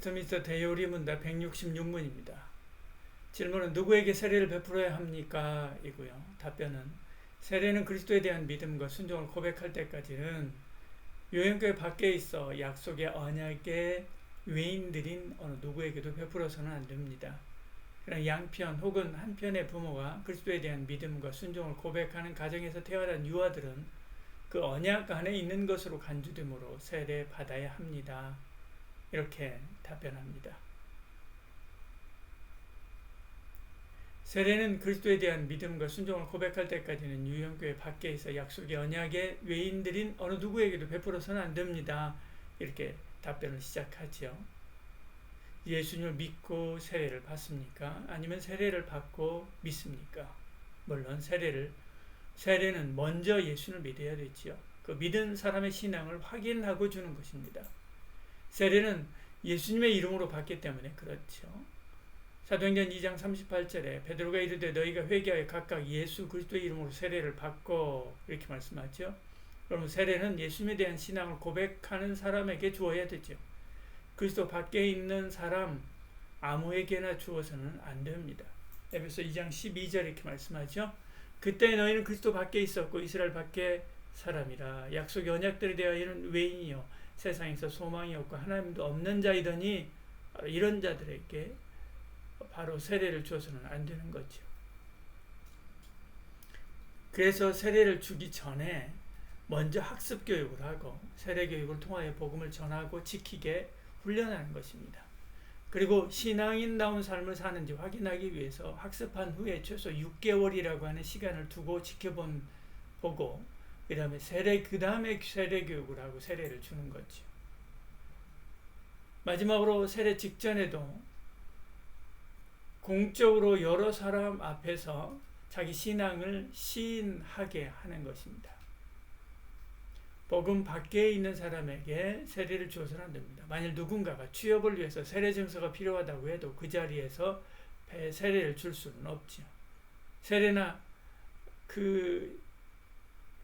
웨스트민스터 대요리문답 166문입니다. 질문은 누구에게 세례를 베풀어야 합니까? 이고요. 답변은 세례는 그리스도에 대한 믿음과 순종을 고백할 때까지는 요행교회 밖에 있어 약속의 언약의 외인들인 어느 누구에게도 베풀어서는 안 됩니다. 그러나 양편 혹은 한편의 부모가 그리스도에 대한 믿음과 순종을 고백하는 가정에서 태어난 유아들은 그 언약 안에 있는 것으로 간주됨으로 세례 받아야 합니다. 이렇게 답변합니다. 세례는 그리스도에 대한 믿음과 순종을 고백할 때까지는 유형교회 밖에 있어 약속의 언약의 외인들인 어느 누구에게도 베풀어서는 안 됩니다. 이렇게 답변을 시작하지요. 예수님을 믿고 세례를 받습니까? 아니면 세례를 받고 믿습니까? 물론 세례는 먼저 예수를 믿어야 되지요. 그 믿은 사람의 신앙을 확인하고 주는 것입니다. 세례는 예수님의 이름으로 받기 때문에 그렇죠. 사도행전 2장 38절에 베드로가 이르되 너희가 회개하여 각각 예수 그리스도의 이름으로 세례를 받고 이렇게 말씀하죠. 그러면 세례는 예수님에 대한 신앙을 고백하는 사람에게 주어야 되죠. 그리스도 밖에 있는 사람 아무에게나 주어서는 안 됩니다. 에베소 2장 12절 이렇게 말씀하죠. 그때 너희는 그리스도 밖에 있었고 이스라엘 밖에 사람이라 약속의 언약들에 대하여는 외인이요 세상에서 소망이 없고 하나님도 없는 자이더니 이런 자들에게 바로 세례를 주어서는 안 되는 거죠. 그래서 세례를 주기 전에 먼저 학습 교육을 하고 세례 교육을 통하여 복음을 전하고 지키게 훈련하는 것입니다. 그리고 신앙인다운 삶을 사는지 확인하기 위해서 학습한 후에 최소 6개월이라고 하는 시간을 두고 보고 그 다음에 세례 교육을 하고 세례를 주는 거죠. 마지막으로 세례 직전에도 공적으로 여러 사람 앞에서 자기 신앙을 시인하게 하는 것입니다. 복음 밖에 있는 사람에게 세례를 주어서는 안 됩니다. 만일 누군가가 취업을 위해서 세례 증서가 필요하다고 해도 그 자리에서 세례를 줄 수는 없죠. 세례나 그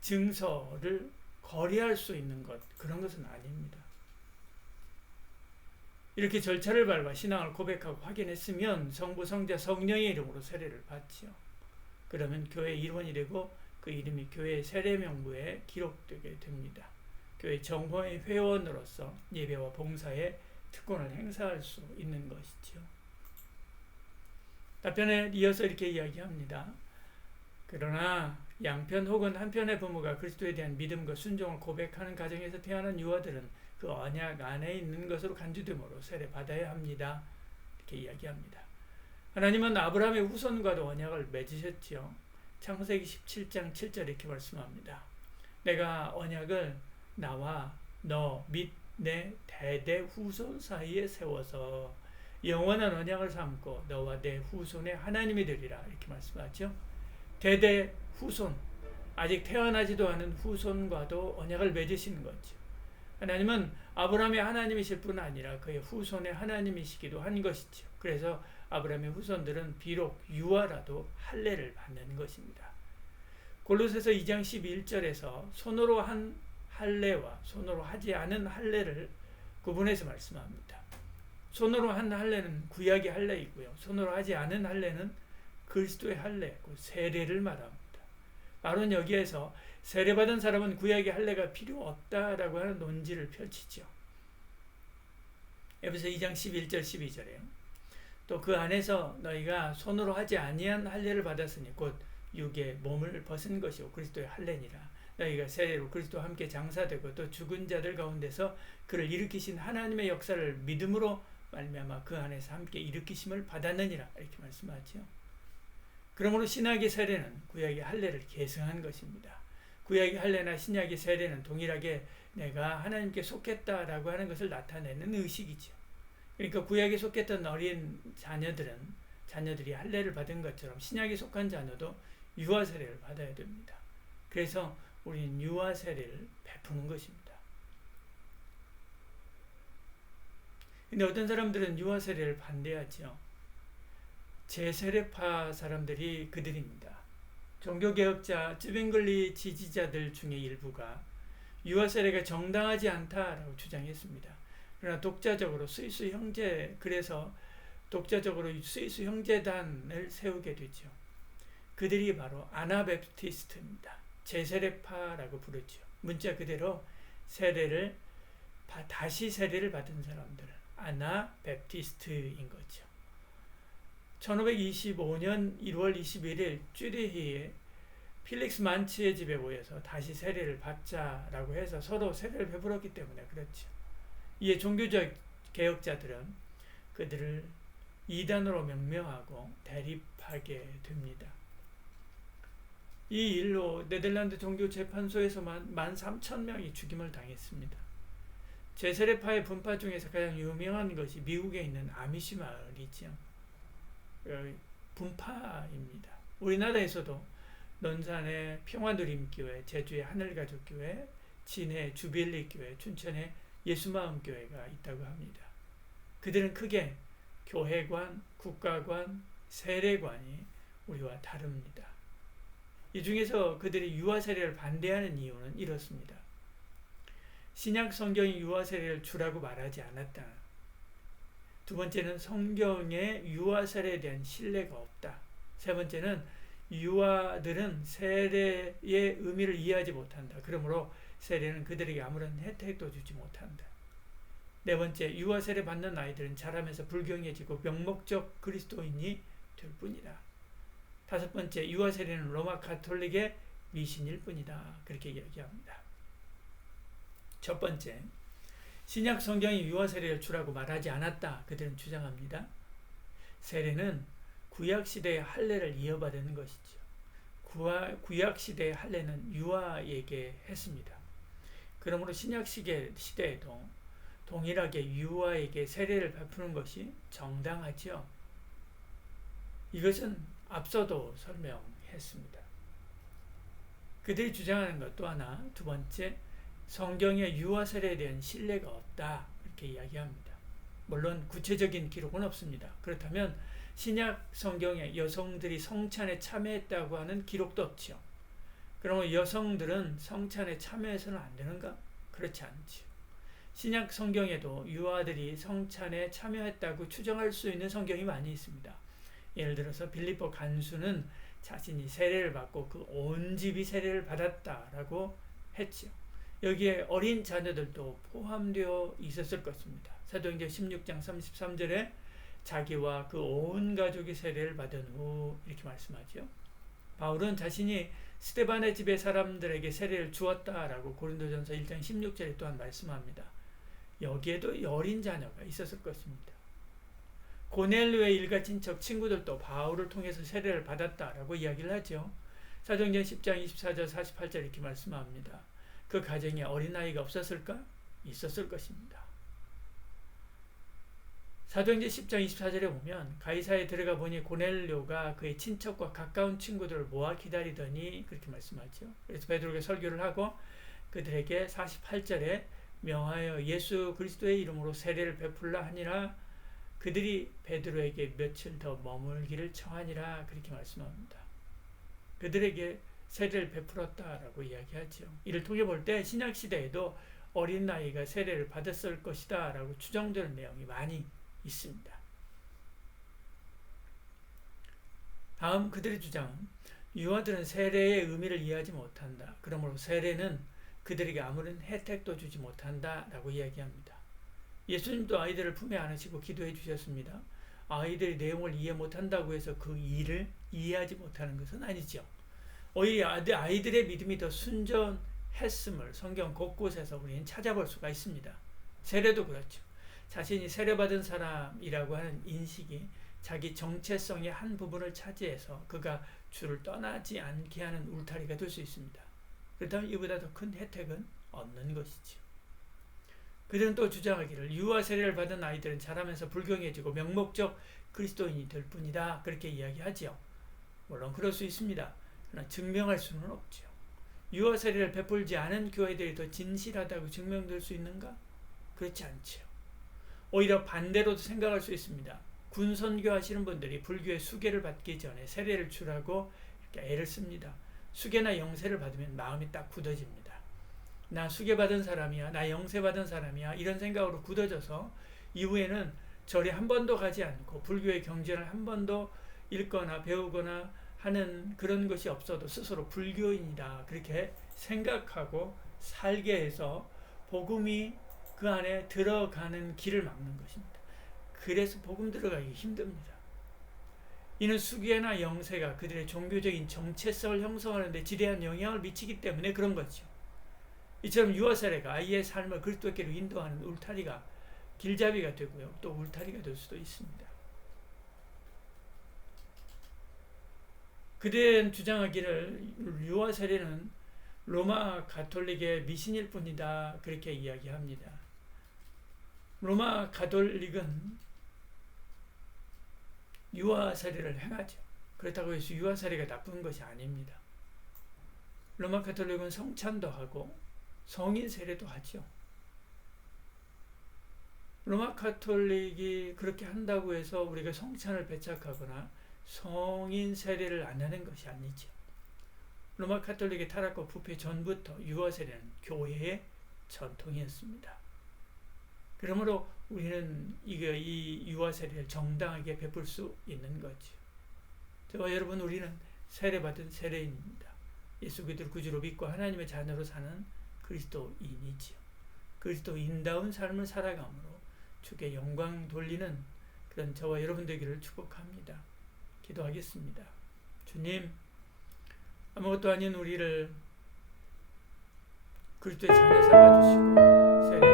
증서를 거래할 수 있는 그런 것은 아닙니다. 이렇게 절차를 밟아 신앙을 고백하고 확인했으면 성부, 성자, 성령의 이름으로 세례를 받지요. 그러면 교회 일원이 되고 그 이름이 교회 세례 명부에 기록되게 됩니다. 교회 정보의 회원으로서 예배와 봉사에 특권을 행사할 수 있는 것이죠. 답변에 이어서 이렇게 이야기합니다. 그러나 양편 혹은 한편의 부모가 그리스도에 대한 믿음과 순종을 고백하는 가정에서 태어난 유아들은 그 언약 안에 있는 것으로 간주됨으로 세례 받아야 합니다. 이렇게 이야기합니다. 하나님은 아브라함의 후손과도 언약을 맺으셨지요. 창세기 17장 7절 이렇게 말씀합니다. 내가 언약을 나와 너 및 내 대대 후손 사이에 세워서 영원한 언약을 삼고 너와 내 후손의 하나님이 되리라 이렇게 말씀하죠. 대대 후손, 아직 태어나지도 않은 후손과도 언약을 맺으시는 거죠. 하나님은 아브라함의 하나님이실 뿐 아니라 그의 후손의 하나님이시기도 한 것이죠. 그래서 아브라함의 후손들은 비록 유아라도 할례를 받는 것입니다. 골로새서 2장 11절에서 손으로 한 할례와 손으로 하지 않은 할례를 구분해서 말씀합니다. 손으로 한 할례는 구약의 할례이고요. 손으로 하지 않은 할례는 그리스도의 할례, 세례를 말합니다. 바로 여기에서 세례받은 사람은 구약의 할례가 필요 없다라고 하는 논지를 펼치죠. 에베소 2장 11절 12절에요. 또 그 안에서 너희가 손으로 하지 아니한 할례를 받았으니 곧 육의 몸을 벗은 것이요 그리스도의 할례니라. 너희가 세례로 그리스도와 함께 장사되고 또 죽은 자들 가운데서 그를 일으키신 하나님의 역사를 믿음으로 말미암아 그 안에서 함께 일으키심을 받았느니라 이렇게 말씀하죠. 그러므로 신약의 세례는 구약의 할례를 계승한 것입니다. 구약의 할례나 신약의 세례는 동일하게 내가 하나님께 속했다라고 하는 것을 나타내는 의식이죠. 그러니까 구약에 속했던 어린 자녀들이 할례를 받은 것처럼 신약에 속한 자녀도 유아 세례를 받아야 됩니다. 그래서 우리는 유아 세례를 베푸는 것입니다. 근데 어떤 사람들은 유아 세례를 반대하죠. 제세례파 사람들이 그들입니다. 종교개혁자, 쯔빙글리 지지자들 중에 일부가 유아 세례가 정당하지 않다라고 주장했습니다. 그러나 독자적으로 스위스 형제, 그래서 독자적으로 스위스 형제단을 세우게 되죠. 그들이 바로 아나베프티스트입니다. 제세례파라고 부르죠. 문자 그대로 다시 세례를 받은 사람들은 아나베프티스트인 거죠. 1525년 1월 21일 쭈리히에 필릭스 만츠의 집에 모여서 다시 세례를 받자라고 해서 서로 세례를 베풀었기 때문에 그렇죠. 이에 종교적 개혁자들은 그들을 이단으로 명명하고 대립하게 됩니다. 이 일로 네덜란드 종교재판소에서만 13,000명이 죽임을 당했습니다. 제세례파의 분파 중에서 가장 유명한 것이 미국에 있는 아미시 마을이죠. 분파입니다. 우리나라에서도 논산의 평화누림교회, 제주의 하늘가족교회, 진해 주빌리교회, 춘천의 예수마음교회가 있다고 합니다. 그들은 크게 교회관, 국가관, 세례관이 우리와 다릅니다. 이 중에서 그들이 유아세례를 반대하는 이유는 이렇습니다. 신약 성경이 유아세례를 주라고 말하지 않았다. 두 번째는 성경에 유아세례에 대한 신뢰가 없다. 세 번째는 유아들은 세례의 의미를 이해하지 못한다. 그러므로 세례는 그들에게 아무런 혜택도 주지 못한다. 네 번째, 유아세례 받는 아이들은 자라면서 불경해지고 명목적 그리스도인이 될 뿐이다. 다섯 번째, 유아세례는 로마 가톨릭의 미신일 뿐이다. 그렇게 이야기합니다. 첫 번째, 신약 성경이 유아세례를 주라고 말하지 않았다. 그들은 주장합니다. 세례는 구약시대의 할례를 이어받는 것이죠. 구약시대의 할례는 유아에게 했습니다. 그러므로 신약시대에도 동일하게 유아에게 세례를 베푸는 것이 정당하죠. 이것은 앞서도 설명했습니다. 그들이 주장하는 것 또 하나, 두 번째, 성경의 유아 세례에 대한 신뢰가 없다. 이렇게 이야기합니다. 물론 구체적인 기록은 없습니다. 그렇다면 신약 성경에 여성들이 성찬에 참여했다고 하는 기록도 없죠. 그러면 여성들은 성찬에 참여해서는 안 되는가? 그렇지 않죠. 신약 성경에도 유아들이 성찬에 참여했다고 추정할 수 있는 성경이 많이 있습니다. 예를 들어서 빌립보 간수는 자신이 세례를 받고 그 온 집이 세례를 받았다라고 했죠. 여기에 어린 자녀들도 포함되어 있었을 것입니다. 사도행전 16장 33절에 자기와 그 온 가족이 세례를 받은 후 이렇게 말씀하죠. 바울은 자신이 스데반의 집의 사람들에게 세례를 주었다라고 고린도전서 1장 16절에 또한 말씀합니다. 여기에도 어린 자녀가 있었을 것입니다. 고넬료의 일가 친척 친구들도 바울을 통해서 세례를 받았다라고 이야기를 하죠. 사도행전 10장 24절 48절 이렇게 말씀합니다. 그 가정에 어린아이가 없었을까? 있었을 것입니다. 사도행전 10장 24절에 보면 가이사에 들어가 보니 고넬료가 그의 친척과 가까운 친구들을 모아 기다리더니 그렇게 말씀하죠. 그래서 베드로가 설교를 하고 그들에게 48절에 명하여 예수 그리스도의 이름으로 세례를 베풀라 하니라. 그들이 베드로에게 며칠 더 머물기를 청하니라. 그렇게 말씀합니다. 그들에게 세례를 베풀었다라고 이야기하죠. 이를 통해 볼 때 신약시대에도 어린 나이가 세례를 받았을 것이다 라고 추정되는 내용이 많이 있습니다. 다음 그들의 주장은 유아들은 세례의 의미를 이해하지 못한다. 그러므로 세례는 그들에게 아무런 혜택도 주지 못한다 라고 이야기합니다. 예수님도 아이들을 품에 안으시고 기도해 주셨습니다. 아이들이 내용을 이해 못한다고 해서 그 일을 이해하지 못하는 것은 아니죠. 오히려 아이들의 믿음이 더 순전했음을 성경 곳곳에서 우리는 찾아볼 수가 있습니다. 세례도 그렇죠. 자신이 세례받은 사람이라고 하는 인식이 자기 정체성의 한 부분을 차지해서 그가 주를 떠나지 않게 하는 울타리가 될 수 있습니다. 그렇다면 이보다 더 큰 혜택은 없는 것이죠. 그들은 또 주장하기를 유아 세례를 받은 아이들은 자라면서 불경해지고 명목적 그리스도인이 될 뿐이다. 그렇게 이야기하지요. 물론 그럴 수 있습니다. 그러나 증명할 수는 없죠. 유아 세례를 베풀지 않은 교회들이 더 진실하다고 증명될 수 있는가? 그렇지 않죠. 오히려 반대로도 생각할 수 있습니다. 군 선교하시는 분들이 불교의 수계를 받기 전에 세례를 주라고 이렇게 애를 씁니다. 수계나 영세를 받으면 마음이 딱 굳어집니다. 나 수계받은 사람이야, 나 영세받은 사람이야, 이런 생각으로 굳어져서 이후에는 절에 한 번도 가지 않고 불교의 경전을 한 번도 읽거나 배우거나 하는 그런 것이 없어도 스스로 불교인이다 그렇게 생각하고 살게 해서 복음이 그 안에 들어가는 길을 막는 것입니다. 그래서 복음 들어가기 힘듭니다. 이는 수계나 영세가 그들의 종교적인 정체성을 형성하는 데 지대한 영향을 미치기 때문에 그런 거죠. 이처럼 유아세례가 아이의 삶을 그리스도께로 인도하는 울타리가 길잡이가 되고요. 또 울타리가 될 수도 있습니다. 그들은 주장하기를 유아세례는 로마 가톨릭의 미신일 뿐이다 그렇게 이야기합니다. 로마 가톨릭은 유아세례를 행하죠. 그렇다고 해서 유아세례가 나쁜 것이 아닙니다. 로마 가톨릭은 성찬도 하고 성인 세례도 하죠. 로마 가톨릭이 그렇게 한다고 해서 우리가 성찬을 배척하거나 성인 세례를 안 하는 것이 아니죠. 로마 가톨릭의 타락과 부패 전부터 유아 세례는 교회의 전통이었습니다. 그러므로 우리는 이 유아 세례를 정당하게 베풀 수 있는 거죠. 저와 여러분, 우리는 세례받은 세례인입니다. 예수 그리스도를 구주로 믿고 하나님의 자녀로 사는 그리스도인이지요. 그리스도인다운 삶을 살아감으로 주께 영광 돌리는 그런 저와 여러분 되기를 축복합니다. 기도하겠습니다. 주님, 아무것도 아닌 우리를 그리스도의 자녀 삼아주시고